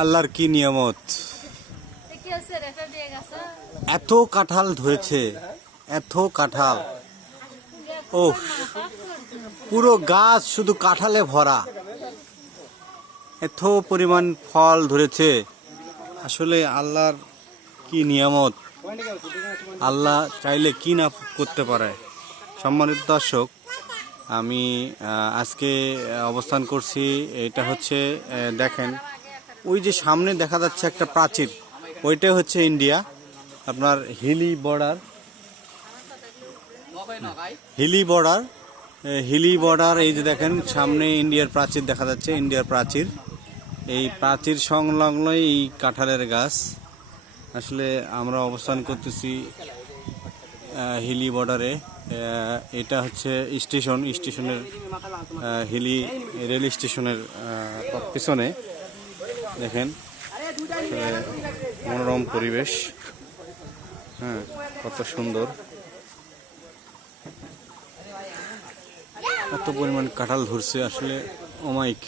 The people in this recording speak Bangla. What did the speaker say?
আল্লাহর কি নিয়ামত, এত কাঁঠাল ধরেছে, এত কাঁঠাল। ও, পুরো গাছ শুধু কাঁঠালে ভরা, এত পরিমাণ ফল ধরেছে। আসলে আল্লাহর কি নিয়ামত, আল্লাহ চাইলে কি না করতে পারে। সম্মানিত দর্শক, আমি আজকে অবস্থান করছি, এটা হচ্ছে দেখেন ওই যে সামনে দেখা যাচ্ছে একটা প্রাচীর, ওইটাই হচ্ছে ইন্ডিয়া, আপনার হিলি বর্ডার, হিলি বর্ডার। এই যে দেখেন সামনে ইন্ডিয়ার প্রাচীর দেখা যাচ্ছে, ইন্ডিয়ার প্রাচীর। এই প্রাচীর সংলগ্নই এই কাঁঠালের গাছ। আসলে আমরা অবস্থান করতেছি হিলি বর্ডারে। এটা হচ্ছে স্টেশনের হিলি রেল স্টেশনের পিছনে দেখেন মনোরম পরিবেশ। হ্যাঁ, কত সুন্দর, এত পরিমাণ কাঁঠাল ধরছে আসলে অমায়িক।